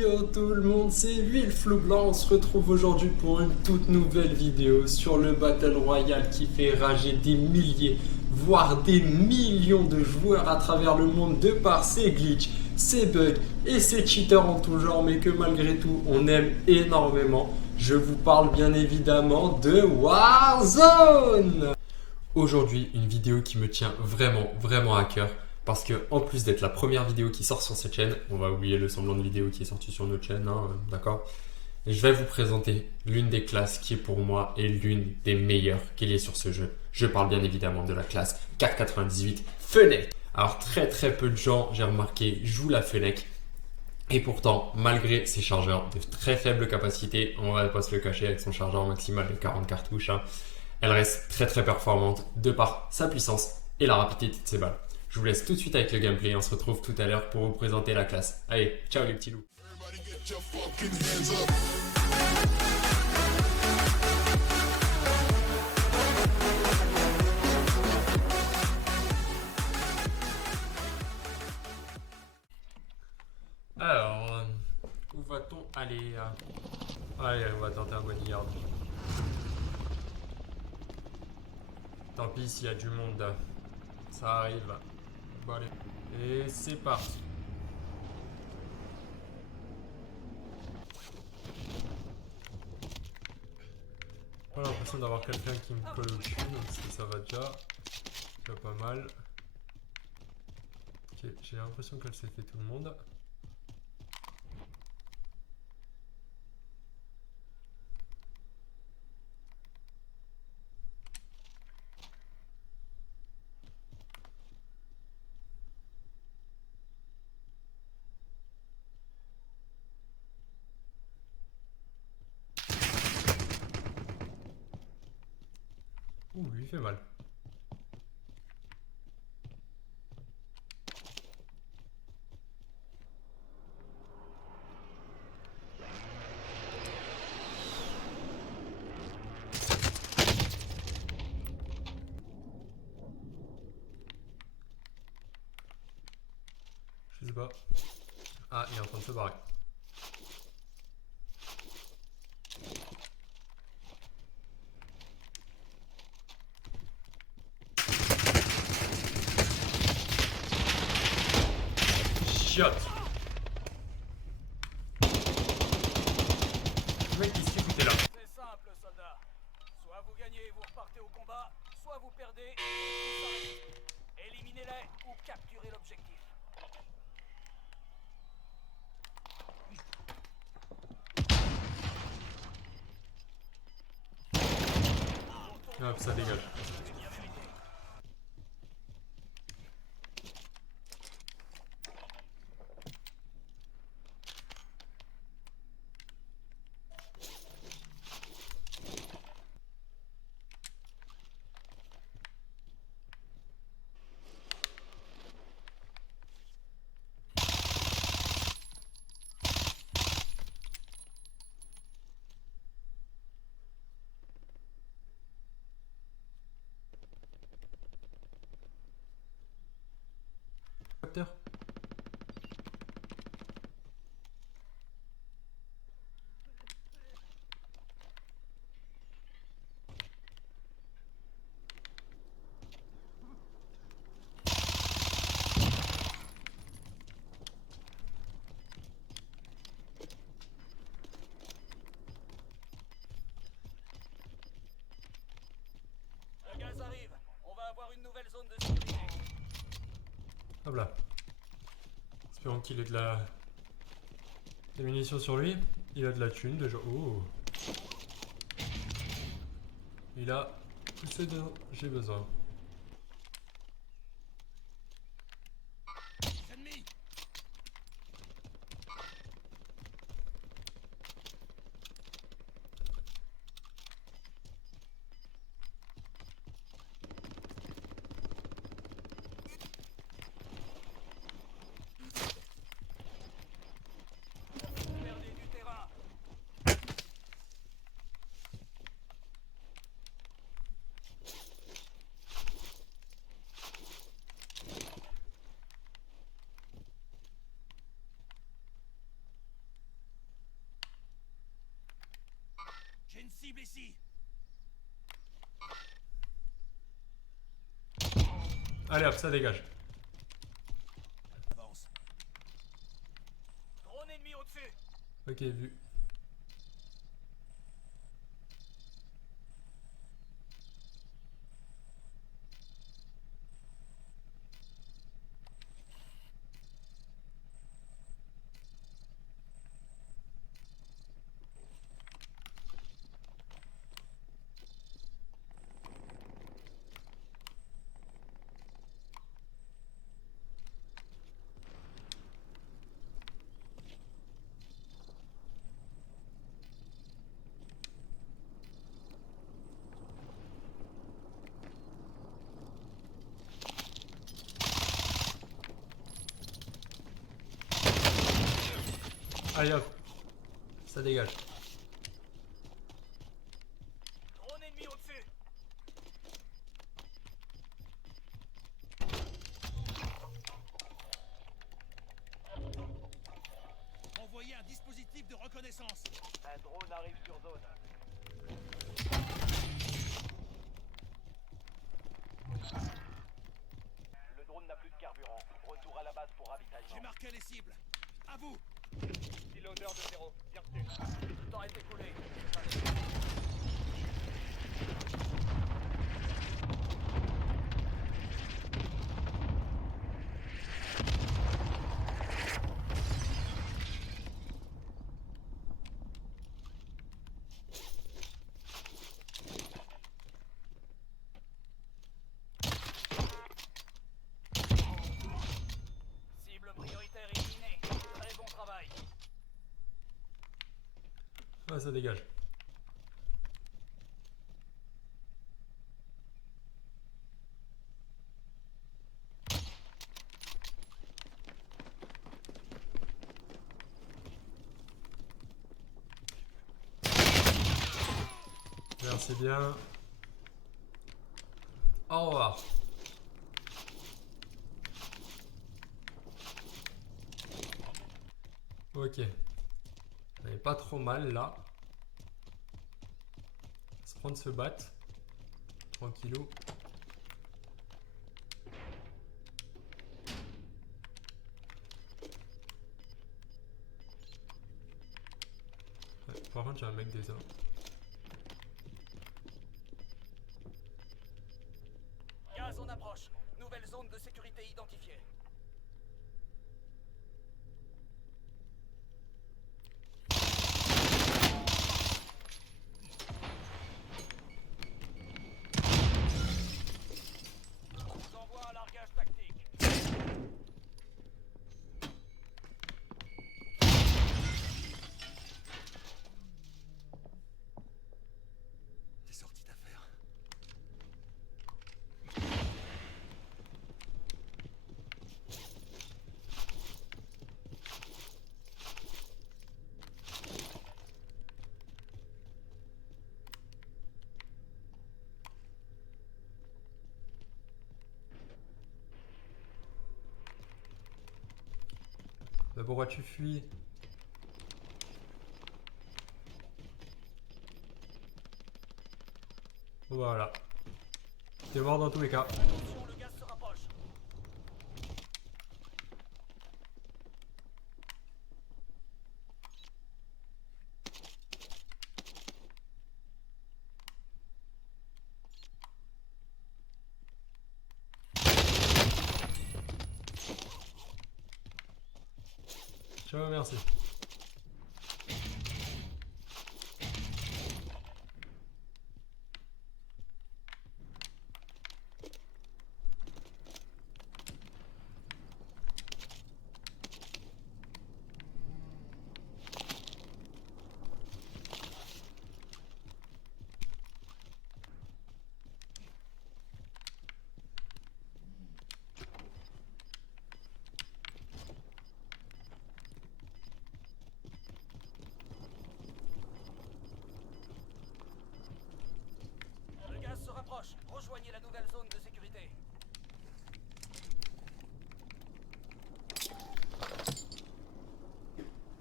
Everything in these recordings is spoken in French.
Yo tout le monde, c'est Villeflou Blanc. On se retrouve aujourd'hui pour une toute nouvelle vidéo sur le Battle Royale qui fait rager des milliers, voire des millions de joueurs à travers le monde de par ses glitches, ses bugs et ses cheaters en tout genre, mais que malgré tout on aime énormément. Je vous parle bien évidemment de Warzone. Aujourd'hui, une vidéo qui me tient vraiment à cœur parce que en plus d'être la première vidéo qui sort sur cette chaîne, on va oublier le semblant de vidéo qui est sorti sur notre chaîne, hein, d'accord? Et je vais vous présenter l'une des classes qui est pour moi est l'une des meilleures qu'il y ait sur ce jeu. Je parle bien évidemment de la classe 498 Fennec. Alors très peu de gens, j'ai remarqué, jouent la Fennec. Et pourtant, malgré ses chargeurs de très faible capacité, on va pas se le cacher avec son chargeur maximal de 40 cartouches, hein, elle reste très performante de par sa puissance et la rapidité de ses balles. Je vous laisse tout de suite avec le gameplay et on se retrouve tout à l'heure pour vous présenter la classe. Allez, ciao les petits loups. Alors, où va-t-on aller? Allez, on va tenter un bodyguard. Tant pis s'il y a du monde, ça arrive. Bon allez, et c'est parti. J'ai l'impression d'avoir quelqu'un qui me colle au-dessus, donc ça va déjà pas mal. Ok, j'ai l'impression qu'elle s'est fait tout le monde. Ouh, lui fait mal. Je sais pas. Ah, il est en train de se barrer. Shot. Le mec, qu'est-ce qu'il foutait là? C'est simple, soldat. Soit vous gagnez et vous repartez au combat, soit vous perdez et tout s'arrête. Éliminez-les ou capturez l'objectif. Hop, ça dégage. Capteur. Le gaz arrive. On va avoir une nouvelle zone de sécurité. Hop là. Espérons qu'il ait des munitions sur lui. Il a de la thune déjà. Oh. Il a tout ce dont j'ai besoin. Ennemi. Vous perdez du terrain. Messi. Allez hop, ça dégage. Avance. Drone ennemi au-dessus. Ok, vu. Allez hop, ça dégage. Drone ennemi au-dessus. Envoyez un dispositif de reconnaissance. Un drone arrive sur zone. Le drone n'a plus de carburant. Retour à la base pour ravitaillement. J'ai marqué les cibles. À vous. Piloteur de 0, bien reçu. Le temps est écoulé. Cible prioritaire éliminée. Très bon travail. Ah, ça dégage. Merci bien. Au revoir. Ok. On est pas trop mal là. On va se prendre ce bat. Tranquillou. Ouais, par contre j'ai un mec déjà. Gaz en approche. Nouvelle zone de sécurité identifiée. Je vous envoie un largage tactique. T'es sorti d'affaire. Mais pourquoi tu fuis? Voilà. T'es mort dans tous les cas. Attention, le gaz se rapproche. Ciao, merci. Le gaz se rapproche. Rejoignez la nouvelle zone de sécurité.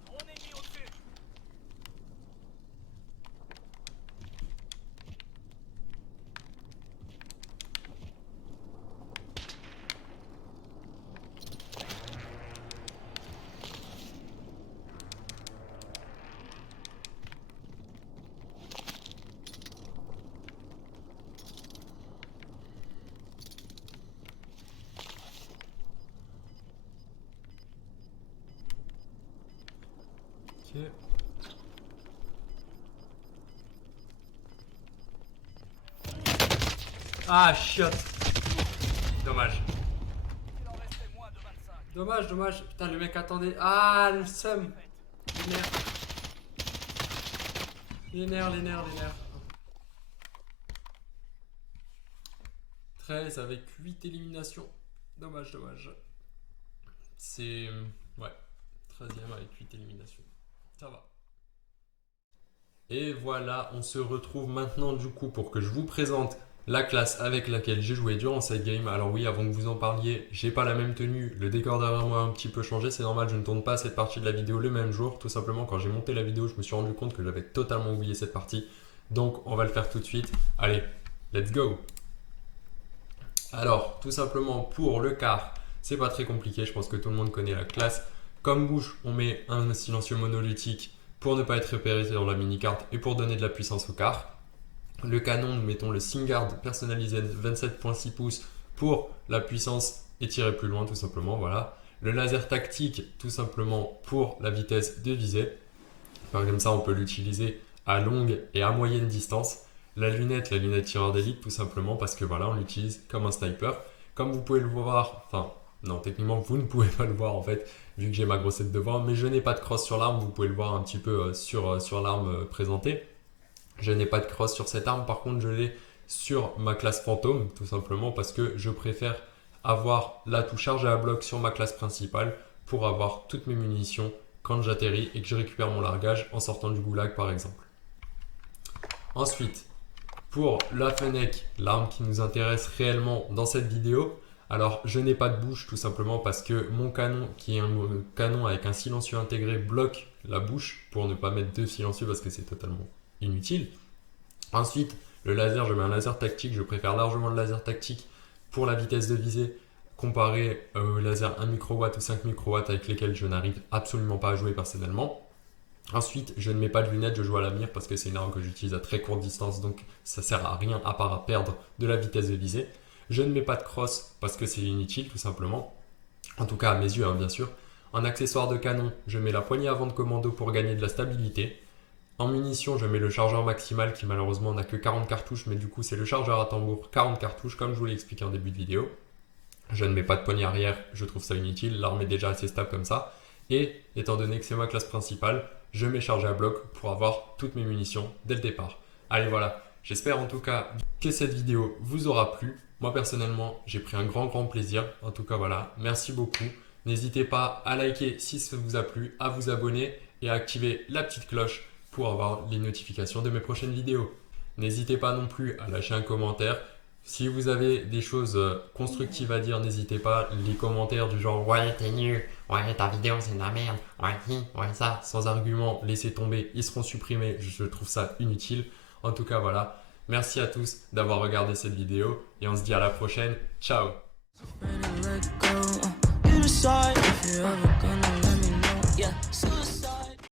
Drone ennemi au-dessus. Ok. Ah, chiotte. Dommage. Il en restait moins de 25. Dommage, dommage. Putain, le mec attendait. Ah, le seum. Les nerfs. Les nerfs, les nerfs, les nerfs. 13 avec 8 éliminations. Dommage, dommage. C'est... Ouais. 13e avec 8 éliminations. Ça va. Et voilà, on se retrouve maintenant du coup pour que je vous présente la classe avec laquelle j'ai joué durant cette game. Alors oui, avant que vous en parliez, j'ai pas la même tenue, le décor derrière moi a un petit peu changé, c'est normal, je ne tourne pas cette partie de la vidéo le même jour. Tout simplement, quand j'ai monté la vidéo, je me suis rendu compte que j'avais totalement oublié cette partie. Donc on va le faire tout de suite. Allez, let's go! Alors, tout simplement pour le quart, c'est pas très compliqué, je pense que tout le monde connaît la classe. Comme bouche, on met un silencieux monolithique pour ne pas être repéré dans la mini-carte et pour donner de la puissance au quart. Le canon, nous mettons le Singard personnalisé 27.6 pouces pour la puissance et tirer plus loin tout simplement, voilà. Le laser tactique tout simplement pour la vitesse de visée. Comme ça, on peut l'utiliser à longue et à moyenne distance. La lunette tireur d'élite tout simplement parce que voilà, on l'utilise comme un sniper. Comme vous pouvez le voir, enfin non, techniquement vous ne pouvez pas le voir en fait, vu que j'ai ma grossette devant, mais je n'ai pas de cross sur l'arme, vous pouvez le voir un petit peu sur l'arme présentée. Je n'ai pas de cross sur cette arme, par contre je l'ai sur ma classe fantôme, tout simplement parce que je préfère avoir l'atout chargé à bloc sur ma classe principale pour avoir toutes mes munitions quand j'atterris et que je récupère mon largage en sortant du goulag par exemple. Ensuite, pour la Fennec, l'arme qui nous intéresse réellement dans cette vidéo, alors je n'ai pas de bouche tout simplement parce que mon canon, qui est un canon avec un silencieux intégré, bloque la bouche pour ne pas mettre deux silencieux parce que c'est totalement inutile. Ensuite, le laser, je mets un laser tactique, je préfère largement le laser tactique pour la vitesse de visée comparé au laser 1 microwatt ou 5 microwatts avec lesquels je n'arrive absolument pas à jouer personnellement. Ensuite, je ne mets pas de lunettes, je joue à la mire parce que c'est une arme que j'utilise à très courte distance, donc ça sert à rien à part à perdre de la vitesse de visée. Je ne mets pas de cross parce que c'est inutile tout simplement, en tout cas à mes yeux hein, bien sûr. En accessoire de canon, je mets la poignée avant de commando pour gagner de la stabilité. En munitions, je mets le chargeur maximal qui malheureusement n'a que 40 cartouches, mais du coup c'est le chargeur à tambour 40 cartouches comme je vous l'ai expliqué en début de vidéo. Je ne mets pas de poignée arrière, je trouve ça inutile, l'arme est déjà assez stable comme ça. Et étant donné que c'est ma classe principale, je mets chargé à bloc pour avoir toutes mes munitions dès le départ. Allez voilà, j'espère en tout cas que cette vidéo vous aura plu. Moi personnellement, j'ai pris un grand plaisir. En tout cas voilà, merci beaucoup. N'hésitez pas à liker si ça vous a plu, à vous abonner et à activer la petite cloche pour avoir les notifications de mes prochaines vidéos. N'hésitez pas non plus à lâcher un commentaire. Si vous avez des choses constructives à dire, n'hésitez pas. Les commentaires du genre « Ouais, t'es nul. Ouais, ta vidéo, c'est de la merde. Ouais, ouais, ça. » Sans argument, laissez tomber. Ils seront supprimés. Je trouve ça inutile. En tout cas, voilà. Merci à tous d'avoir regardé cette vidéo. Et on se dit à la prochaine. Ciao. You decide if you're ever gonna let me know. Yeah.